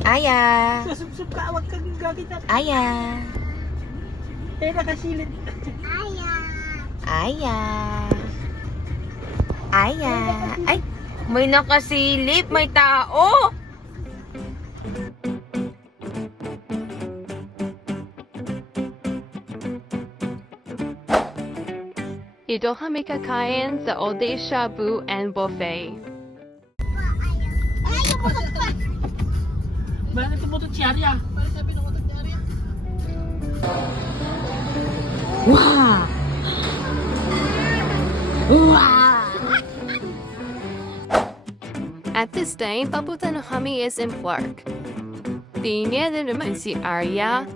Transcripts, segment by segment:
Aya. Susubsub ka, huwag kang gagitan. Aya. Nakasilid. Aya. Aya. Ay, may nakasilip, may tao. Ito kami kakain sa Ode Shabu and Buffet. Bakit tumutot si Arya? Bakit sabi tumutot si Arya? Wow. Wow. At this time, papunta na kami SM Clark. Di niya na naman si Arya.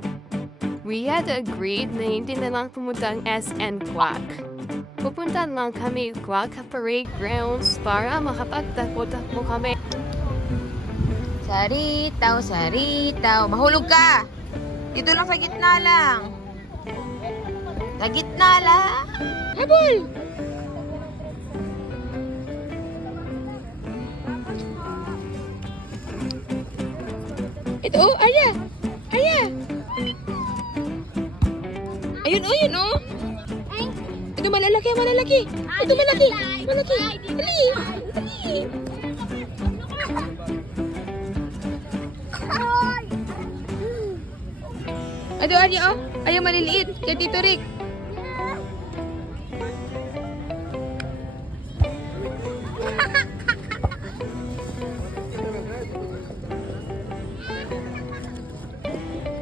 We had agreed na hindi na lang pumunta ang SN Clark. Pupunta lang kami Clark Parade Grounds para makapagtakbo-takbo kami. Saritaw, saritaw. Mahulog ka. Dito lang sa gitna lang. Sa gitna lang. Habol! Ito, oh, Aya. Aya. Ayun, oh, yun, oh. Ito, malalaki, malalaki. Ito, malaki. Malaki. Dali. Dali. Ito, Aya, oh. Ayaw maliliit. Kaya Tito Rick.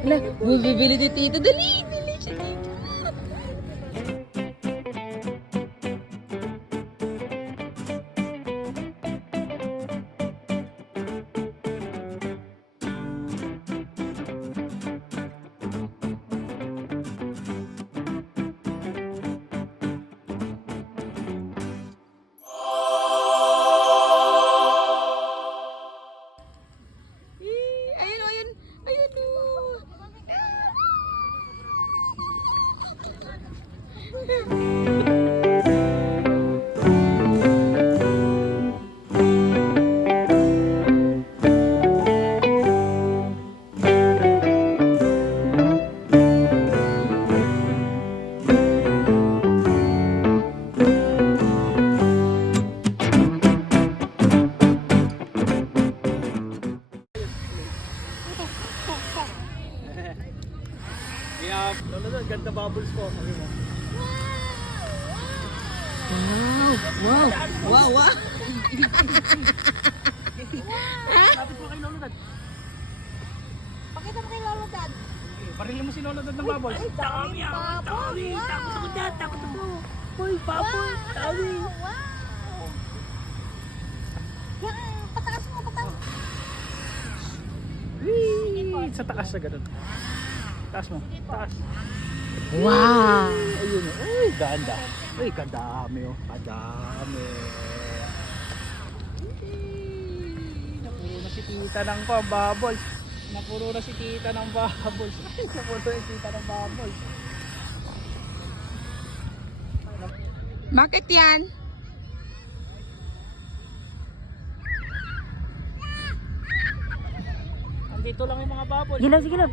Ala, bibili si Tito. Dali, bili si Tito. Ayun, ayun. Ayun, oh. Yeah, ganda bubbles ko. Sabi mo. Wow, wow, wow, wow. Lapit mo kay Lolo Dad. Pakita mo kay Lolo Dad. Parilin mo si Lolo Dad ng bubbles. Ay, dami baboy. Wow. Takot ako dad, takot ako. Hoy, bubbles, dami. Wow. Yan, pataas mo, pataas. Whee! Sa taas na ganun. Taas mo, taas. Wow. Ayun, ay, ganda. Ay, kadami oh, kadami. Napuro na si tita ng bubbles. Napuro na si tita ng bubbles. Napuro na si tita ng bubbles. Bakit yan? Andito lang yung mga bubbles. Sige lang, sige lang.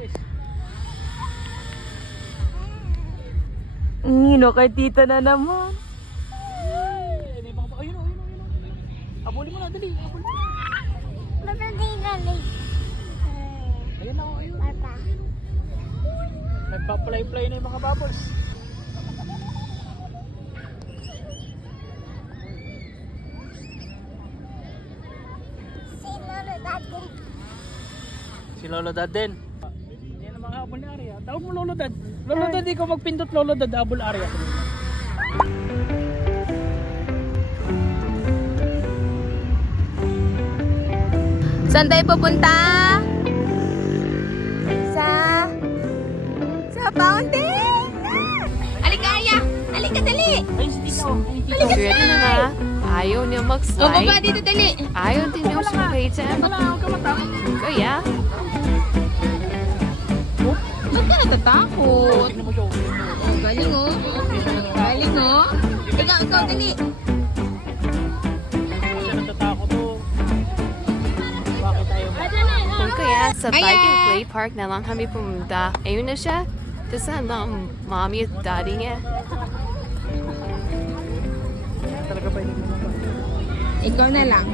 Nino kay tita na naman. Ay, may mga ayun, ayun, ayun. Abulin mo na, dali. Abulin mo. Ayun na, ayun. Nagpa-fly-fly na yung mga bubbles. Si Lolo Dad din. Yan ang mga habol ni Arya. Tawag mo Lolo Dad. Lolo Dad, ikaw magpindot Lolo Dad, habol Arya. Saan tayo pupunta? Sa fountain! Halika, Aya! Halika, dali! Ay, si Tito. Ready na nga. Ayaw niya O, baba mag-slide. dito, dali! Ayaw din niya sumakay sa Wala, huwag ka matakot. Kaya, Ba't ka natatakot? Tignan mo siya. Oh, galing, oh. Galing, oh. Ikaw, dali. Siya natatakot oh. Sa bike and play park na lang kami pumunta. Ayun na siya. Tapos ang mommy at daddy niya. Talaga pa hindi mo ba? Ikaw na lang.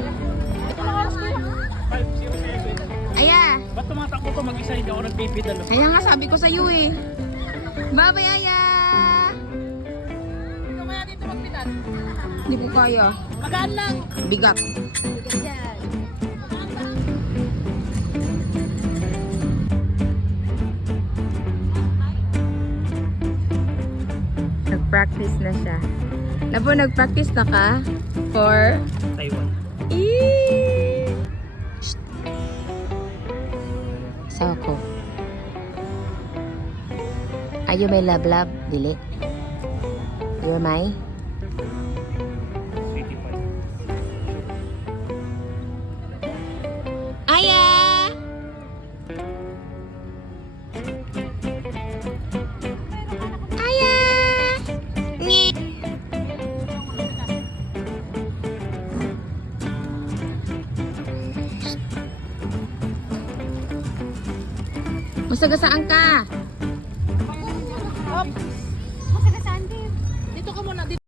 507. Aya. Ba't tumatakbo to mag-isa? Hindi ako nagpipidalo. Kaya nga sabi ko sa iyo eh. Bye-bye, Aya. Ito kaya dito magpitan. Hindi ko kaya. Magaan lang. Bigat. Yan. Nag-practice na siya. Labo, nag-practice na ka? For? Taiwan. Shh. Sawa ko. Ayo may lab-lab, dili. You're my? 85. Aya! Aya! Ngi! Masagasaan ka? Masagasaan din. Dito ka muna. Dito.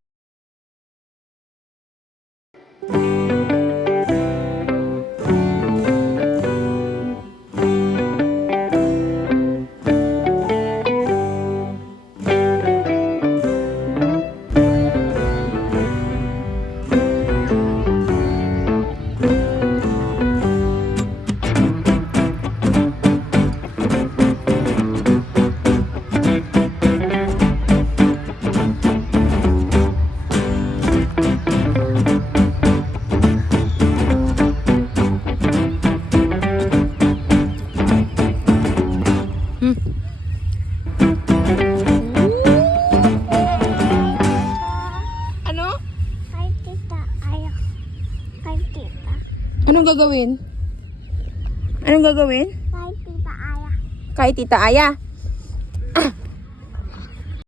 Ano? Kay tita. Ayaw. Kay tita. Anong gagawin? Anong gagawin? Kay tita. Ayaw. Kay Tita Aya.